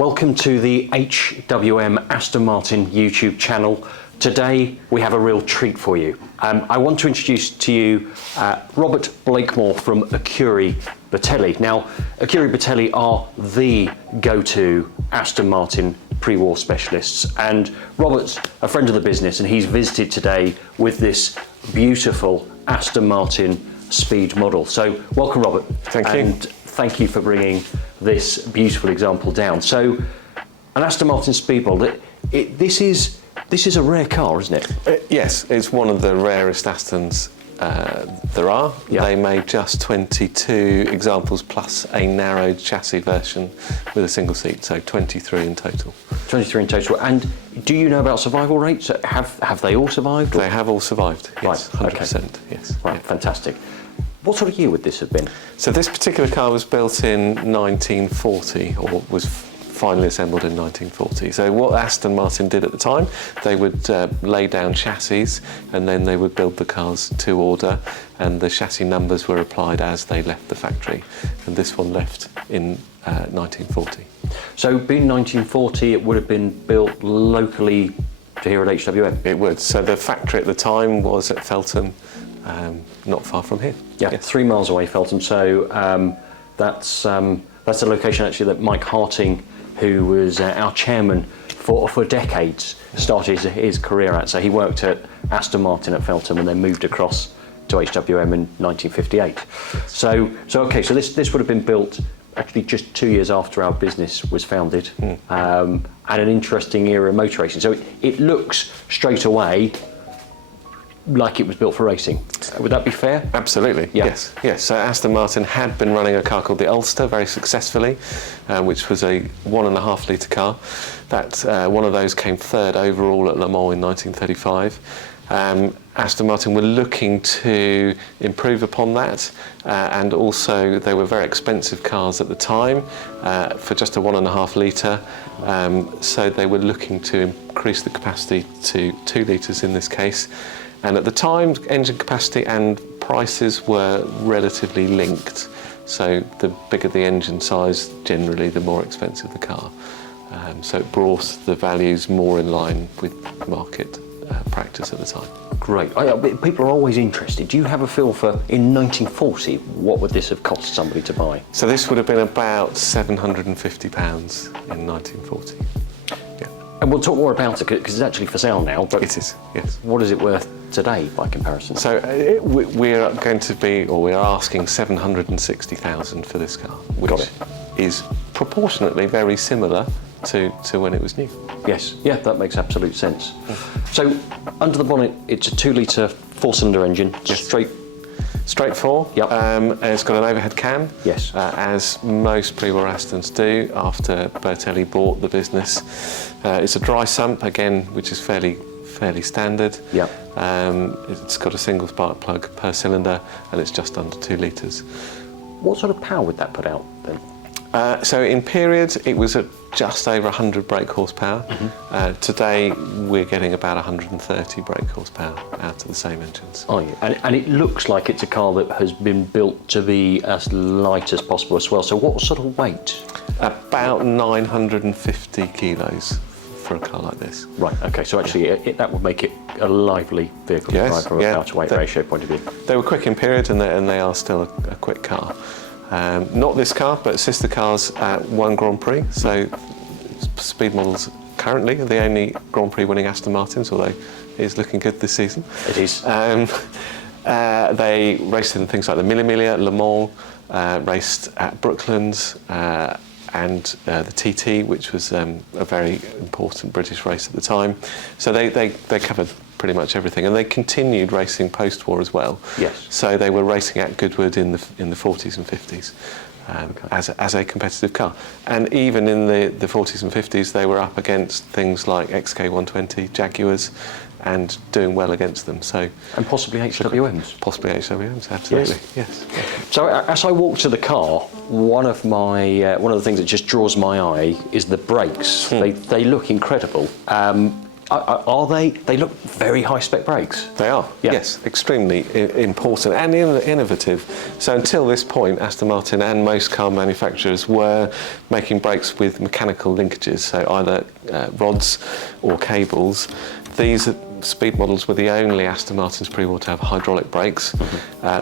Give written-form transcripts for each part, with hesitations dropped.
Welcome to the HWM Aston Martin YouTube channel. Today we have a real treat for you. I want to introduce to you Robert Blakemore from Ecurie Bertelli. Now, Ecurie Bertelli are the go-to Aston Martin pre-war specialists, and Robert's a friend of the business and he's visited today with this beautiful Aston Martin Speed Model. So welcome, Robert. Thank you. And thank you for bringing this beautiful example down. So an Aston Martin Speed Model, this is a rare car, isn't it? Yes, it's one of the rarest Astons there are. Yep. They made just 22 examples plus a narrowed chassis version with a single seat, so 23 in total. 23 in total. And do you know about survival rates? Have they all survived? They have all survived, yes, right, 100%, okay. yes. Right, yeah. Fantastic. What sort of year would this have been? So this particular car was built in 1940, or was finally assembled in 1940. So what Aston Martin did at the time, they would lay down chassis and then they would build the cars to order, and the chassis numbers were applied as they left the factory. And this one left in 1940. So being 1940, it would have been built locally here at HWM? It would. So the factory at the time was at Feltham, not far from here. Yeah, yes. 3 miles away, Feltham. So that's the location actually that Mike Harting, who was our chairman for decades, started his career at. So he worked at Aston Martin at Feltham and then moved across to HWM in 1958. So okay, so this would have been built actually just 2 years after our business was founded, and an interesting era of motor racing. So it looks straight away like it was built for racing. Would that be fair? Absolutely, yeah. Yes. So Aston Martin had been running a car called the Ulster very successfully, which was a 1.5 litre car. That one of those came third overall at Le Mans in 1935. Aston Martin were looking to improve upon that, and also they were very expensive cars at the time for just a 1.5 litre, so they were looking to increase the capacity to 2 litres in this case. And at the time, engine capacity and prices were relatively linked. So the bigger the engine size, generally the more expensive the car. So it brought the values more in line with market practice at the time. Great. People are always interested. Do you have a feel for, in 1940, what would this have cost somebody to buy? So this would have been about £750 in 1940. Yeah. And we'll talk more about it because it's actually for sale now. But it is, yes. What is it worth today by comparison? So we're asking $760,000 for this car, which is proportionately very similar to when it was new. Yes, yeah, that makes absolute sense. So under the bonnet, it's a 2 litre 4-cylinder engine, yes. Straight 4. Yep. And it's got an overhead cam. Yes. As most pre-war Astons do after Bertelli bought the business. It's a dry sump again, which is fairly standard. Yep. It's got a single spark plug per cylinder, and it's just under 2 litres. What sort of power would that put out then? So in periods, it was at just over 100 brake horsepower. Today, we're getting about 130 brake horsepower out of the same engines. Are you? And it looks like it's a car that has been built to be as light as possible as well. So what sort of weight? About 950 kilos for a car like this. Right, okay, so actually that would make it a lively vehicle to drive from a power to weight ratio point of view. They were quick in period, and they are still a quick car. Not this car, but sister cars won Grand Prix. So Speed Models currently are the only Grand Prix winning Aston Martins, although it is looking good this season. It is. They raced in things like the MkII, Le Mans, raced at Brooklands, and the TT, which was a very important British race at the time. So they covered pretty much everything, and they continued racing post-war as well. Yes. So they were racing at Goodwood in the 40s and 50s as a competitive car, and even in the 40s and 50s they were up against things like XK120 Jaguars, and doing well against them. And possibly HWMs. Possibly HWMs, absolutely. Yes. So as I walk to the car, one of the things that just draws my eye is the brakes. They look incredible. Are they? They look very high-spec brakes. They are, Yeah. yes, extremely important and innovative. So until this point, Aston Martin and most car manufacturers were making brakes with mechanical linkages, so either rods or cables. These speed models were the only Aston Martin pre-war to have hydraulic brakes.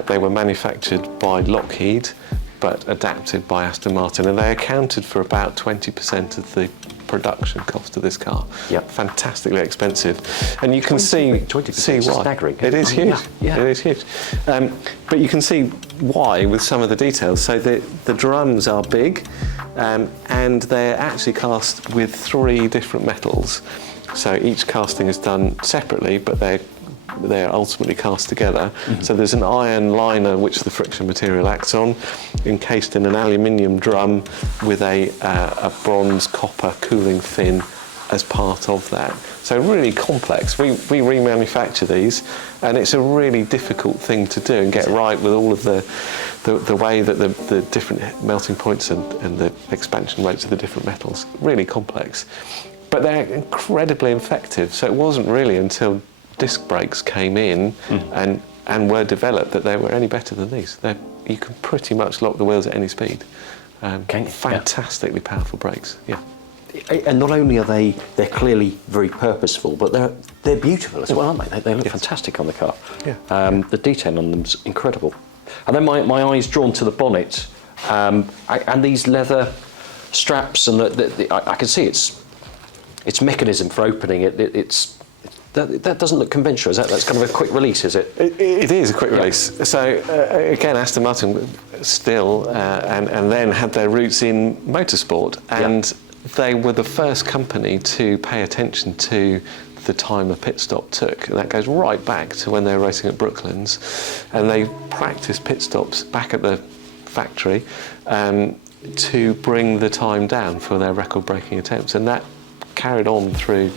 They were manufactured by Lockheed, but adapted by Aston Martin, and they accounted for about 20% of the production cost of this car. Yep. Fantastically expensive, and you can see why. Staggering. It is huge. Yeah. It is huge. But you can see why with some of the details. So the drums are big, and they're actually cast with 3 different metals. So each casting is done separately, but they're ultimately cast together. So there's an iron liner which the friction material acts on, encased in an aluminium drum with a bronze copper cooling fin as part of that. So really complex. We remanufacture these, and it's a really difficult thing to do and get right with all of the way that the different melting points and the expansion rates of the different metals. Really complex. But they're incredibly effective. So it wasn't really until disc brakes came in and were developed that they were any better than these. You can pretty much lock the wheels at any speed. Fantastically powerful brakes. Yeah. And not only are they're clearly very purposeful, but they're beautiful as well, aren't they? They look fantastic on the car. Yeah. The detail on them's incredible. And then my eye's drawn to the bonnet, and these leather straps, and I can see its mechanism for opening it. That doesn't look conventional. That's kind of a quick release, is it? It is a quick release. So again, Aston Martin still and then had their roots in motorsport, and they were the first company to pay attention to the time a pit stop took. And that goes right back to when they were racing at Brooklands, and they practiced pit stops back at the factory to bring the time down for their record-breaking attempts, and that carried on through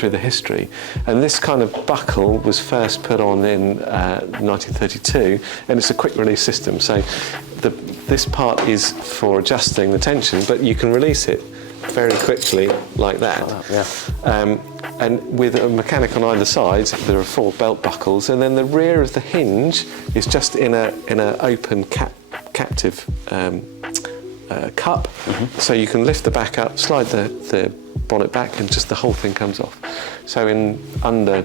the history. And this kind of buckle was first put on in 1932, and it's a quick release system. So this part is for adjusting the tension, but you can release it very quickly like that. And with a mechanic on either side, there are 4 belt buckles, and then the rear of the hinge is just in a open captive cup. So you can lift the back up, slide the bonnet back, and just the whole thing comes off. So in under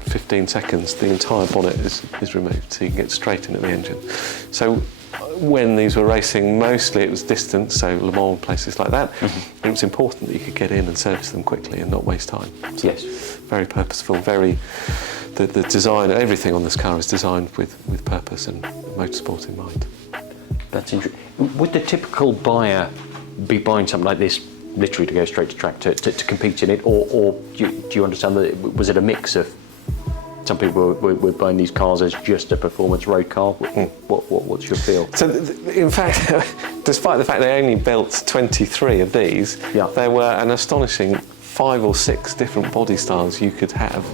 15 seconds, the entire bonnet is removed, so you can get straight into the engine. So when these were racing, mostly it was distance, so Le Mans, places like that. It was important that you could get in and service them quickly and not waste time. So yes. Very purposeful, the design, everything on this car is designed with purpose and motorsport in mind. That's interesting. Would the typical buyer be buying something like this literally to go straight to track to compete in it, or do you understand that was it a mix of some people were buying these cars as just a performance road car? What's your feel? So, in fact, despite the fact they only built 23 of these, there were an astonishing 5 or 6 different body styles you could have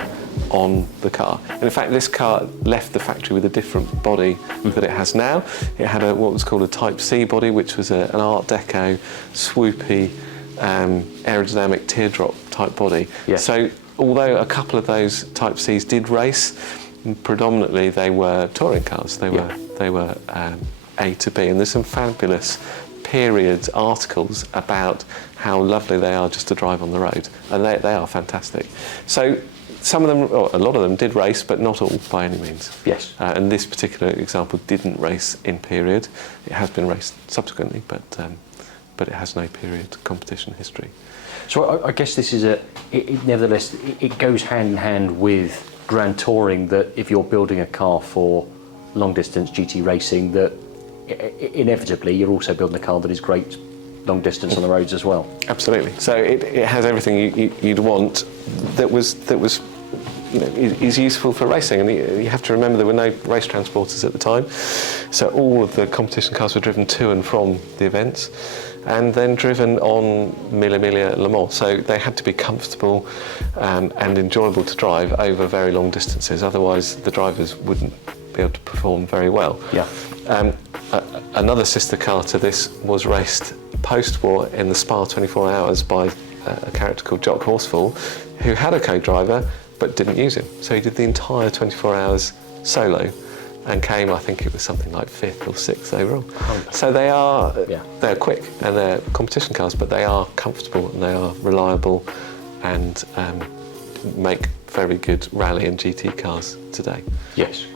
on the car. And in fact, this car left the factory with a different body that it has now. It had what was called a Type C body, which was an Art Deco, swoopy, aerodynamic teardrop type body. So although a couple of those Type Cs did race, predominantly they were touring cars. They were A to B, and there's some fabulous period articles about how lovely they are just to drive on the road, and they are fantastic. So some of them, or a lot of them, did race, but not all by any means. Yes. And this particular example didn't race in period. It has been raced subsequently, but it has no period competition history. So I guess this is nevertheless, it goes hand in hand with Grand Touring, that if you're building a car for long distance GT racing, that inevitably you're also building a car that is great long distance on the roads as well. Absolutely. So it has everything you'd want that was is useful for racing. And you have to remember there were no race transporters at the time, so all of the competition cars were driven to and from the events, and then driven on Mille Miglia Le Mans. So they had to be comfortable and enjoyable to drive over very long distances. Otherwise, the drivers wouldn't be able to perform very well. Another sister car to this was raced post-war in the Spa 24 Hours by a character called Jock Horsfall, who had a co-driver but didn't use him. So he did the entire 24 hours solo and came, I think it was something like 5th or 6th overall. So they're quick and they're competition cars, but they are comfortable and they are reliable and make very good rally and GT cars today. Yes.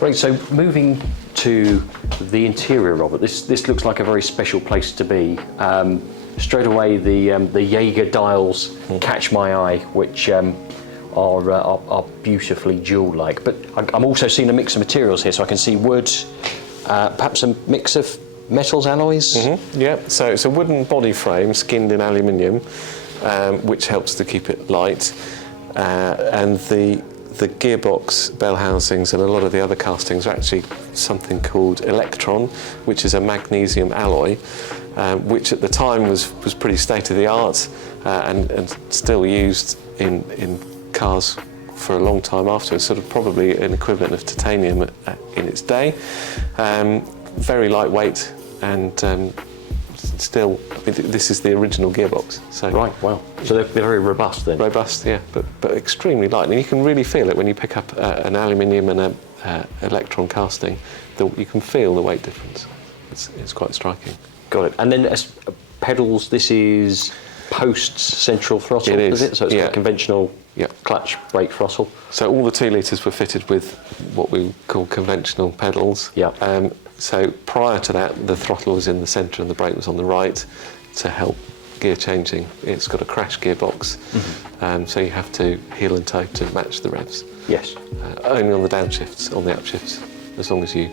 Right, so moving to the interior, Robert, this looks like a very special place to be. Straight away, the Jaeger dials catch my eye, which are beautifully jewel-like. But I'm also seeing a mix of materials here, so I can see wood, perhaps a mix of metals, alloys. Yeah, so it's a wooden body frame skinned in aluminium, which helps to keep it light, and the gearbox, bell housings and a lot of the other castings are actually something called Electron, which is a magnesium alloy, which at the time was pretty state-of-the-art and still used in cars for a long time afterwards, sort of probably an equivalent of titanium in its day. Very lightweight and still, I mean, this is the original gearbox. So right, wow. So they're very robust then? Robust, yeah, but extremely light. And you can really feel it when you pick up an aluminium and an electron casting. You can feel the weight difference. It's quite striking. Got it. And then pedals, this is post-central throttle, is it? So it's like conventional clutch, brake, throttle. So all the 2 litres were fitted with what we call conventional pedals. Yeah. So prior to that, the throttle was in the centre and the brake was on the right to help gear changing. It's got a crash gearbox, so you have to heel and toe to match the revs. Yes. Only on the downshifts, on the upshifts, as long as you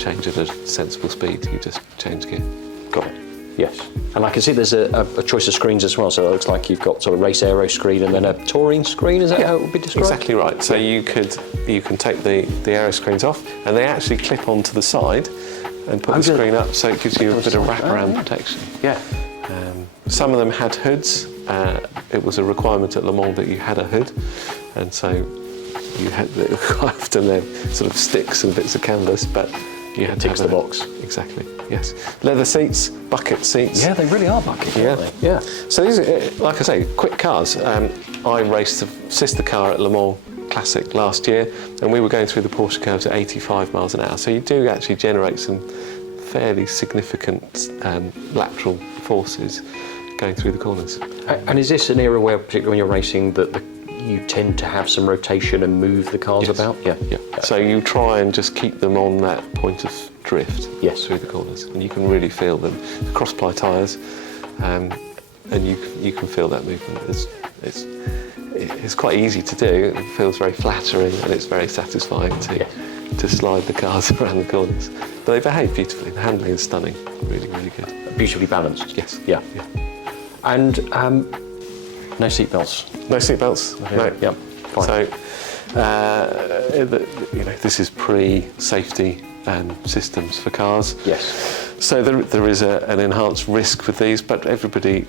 change at a sensible speed, you just change gear. Got it. Yes. And I can see there's a choice of screens as well, so it looks like you've got sort of race aero screen and then a touring screen, is that how it would be described? Exactly right. So you can take the aero screens off and they actually clip onto the side and put the screen up, so it gives you a bit of wraparound protection. Yeah. Some of them had hoods. It was a requirement at Le Mans that you had a hood, and so you had quite often they're sort of sticks and bits of canvas, but you had to have the box. Exactly, yes. Leather seats, bucket seats. Yeah, they really are bucket, aren't they? Yeah. So these are, like I say, quick cars. I raced a sister car at Le Mans Classic last year, and we were going through the Porsche curves at 85 miles an hour. So you do actually generate some fairly significant lateral forces going through the corners. And is this an era where, particularly when you're racing, that you tend to have some rotation and move the cars about? Yeah. So you try and just keep them on that point of drift through the corners, and you can really feel them. The cross-ply tyres, and you can feel that movement. It's quite easy to do. It feels very flattering, and it's very satisfying to slide the cars around the corners. But they behave beautifully. The handling is stunning. Really, really good. Beautifully balanced. Yes. Yeah. And no seat belts. No seat belts. No. Yep. Fine. So, this is pre-safety systems for cars. Yes. So there is an enhanced risk with these, but everybody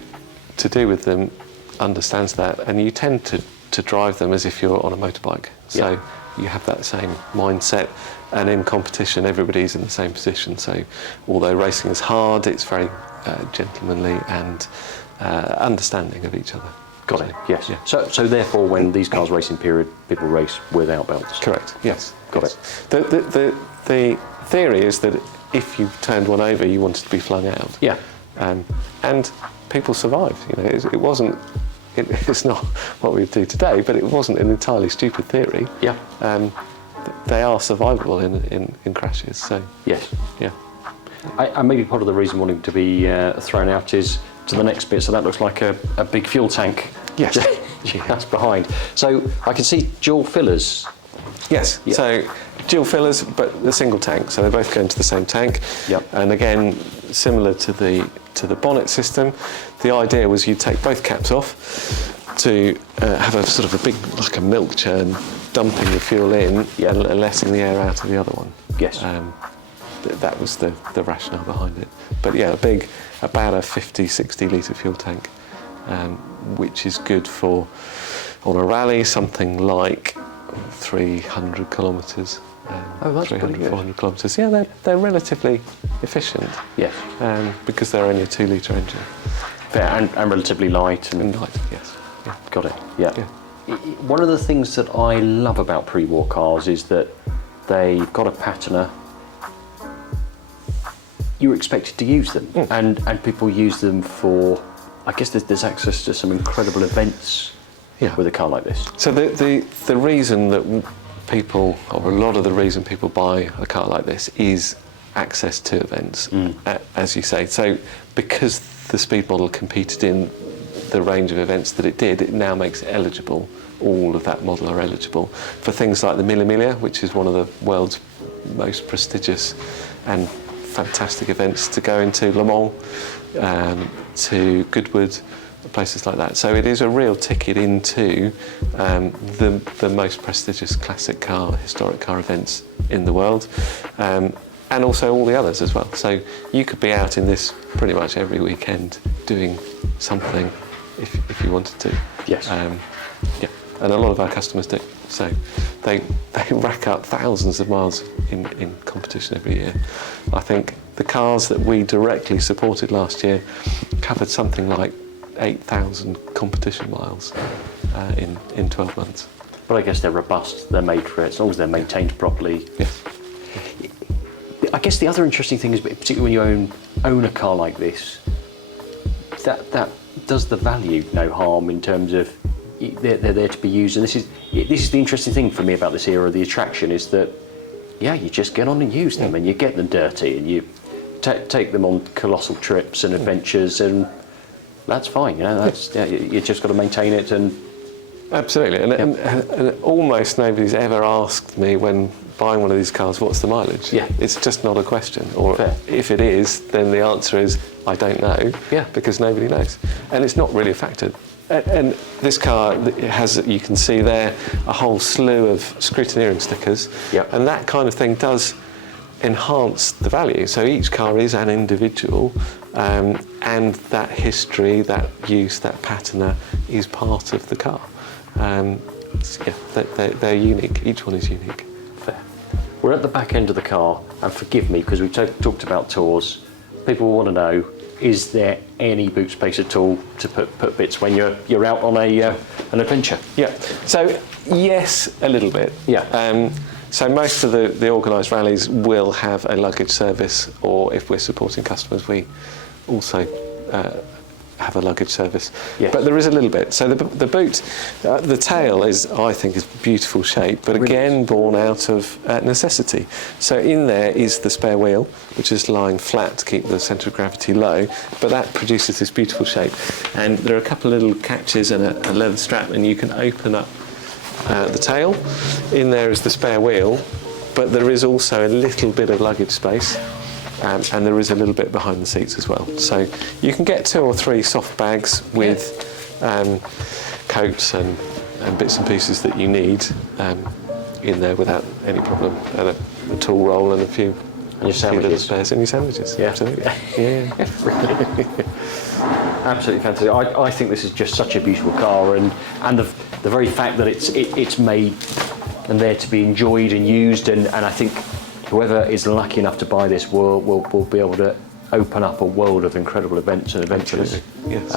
to do with them understands that, and you tend to drive them as if you're on a motorbike. So you have that same mindset, and in competition, everybody's in the same position. So although racing is hard, it's very gentlemanly and understanding of each other. Got it. Yes. Yeah. So therefore, when these cars race in period, people race without belts. Correct. Yes. Got it. The theory is that if you turned one over, you wanted to be flung out. Yeah. And people survived. It wasn't. It's not what we do today, but it wasn't an entirely stupid theory. Yeah. They are survivable in crashes. So. Yes. Yeah. And maybe part of the reason wanting to be thrown out is to the next bit. So that looks like a big fuel tank. Yes. That's behind. So I can see dual fillers. Yes. Yeah. So dual fillers, but the single tank. So they both go into the same tank. Yep. And again, similar to the bonnet system, the idea was you'd take both caps off to have a sort of a big, like a milk churn, dumping the fuel in and letting the air out of the other one. Yes. That was the rationale behind it. But yeah, about a 50-60 litre fuel tank, which is good for, on a rally, something like 300 kilometres. That's 300, 400 kilometres. Yeah, they're relatively efficient. Yes. Because they're only a 2 litre engine. Fair, and relatively light. And light, yes. Got it. Yeah. One of the things that I love about pre-war cars is that they've got a patina. You're expected to use them, and people use them for. I guess there's access to some incredible events with a car like this. So the reason that people, or a lot of the reason people buy a car like this is access to events, as you say. So because the Speed Model competed in the range of events that it did, it now makes it eligible. All of that model are eligible for things like the Mille, which is one of the world's most prestigious and fantastic events to go into, Le Mans, to Goodwood, places like that. So it is a real ticket into the most prestigious classic car, historic car events in the world, and also all the others as well. So you could be out in this pretty much every weekend doing something if you wanted to. Yes. And a lot of our customers do. So they rack up thousands of miles in competition every year. I think the cars that we directly supported last year covered something like 8,000 competition miles in 12 months. But I guess they're robust, they're made for it, as long as they're maintained properly. Yes. I guess the other interesting thing is, particularly when you own a car like this, that does the value no harm in terms of they're there to be used. And this is the interesting thing for me about this era. The attraction is that, you just get on and use them, and you get them dirty, and you take them on colossal trips and adventures, and that's fine. You just got to maintain it. And absolutely. And almost nobody's ever asked me when buying one of these cars, what's the mileage? Yeah. It's just not a question. Or Fair. if it is, then the answer is, I don't know, because nobody knows. And it's not really a factor. And this car has, you can see there, a whole slew of scrutineering stickers. Yep. And that kind of thing does enhance the value. So each car is an individual, and that history, that use, that patina is part of the car. They're unique. Each one is unique. Fair. We're at the back end of the car, and forgive me because we've talked about tours. People want to know: is there any boot space at all to put bits when you're out on an adventure? Yeah. So yes, a little bit. Yeah. So most of the organised rallies will have a luggage service, or if we're supporting customers, we also have a luggage service. Yes. But there is a little bit. So the boot, the tail I think is beautiful shape, but again born out of necessity. So in there is the spare wheel, which is lying flat to keep the centre of gravity low, but that produces this beautiful shape. And there are a couple of little catches and a leather strap, and you can open up the tail. In there is the spare wheel, but there is also a little bit of luggage space. And there is a little bit behind the seats as well. So you can get 2 or 3 soft bags with coats and bits and pieces that you need in there without any problem. And a tool roll and a few little spares and your sandwiches. Yeah. Absolutely. Absolutely fantastic. I think this is just such a beautiful car, and the very fact that it's made and there to be enjoyed and used, and I think whoever is lucky enough to buy this will be able to open up a world of incredible events and adventures. Yes.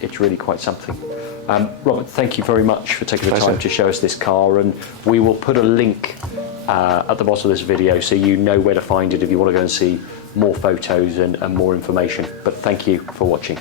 It's really quite something. Robert, thank you very much for taking the Pleasure. time to show us this car, and we will put a link at the bottom of this video so you know where to find it if you want to go and see more photos and more information. But thank you for watching.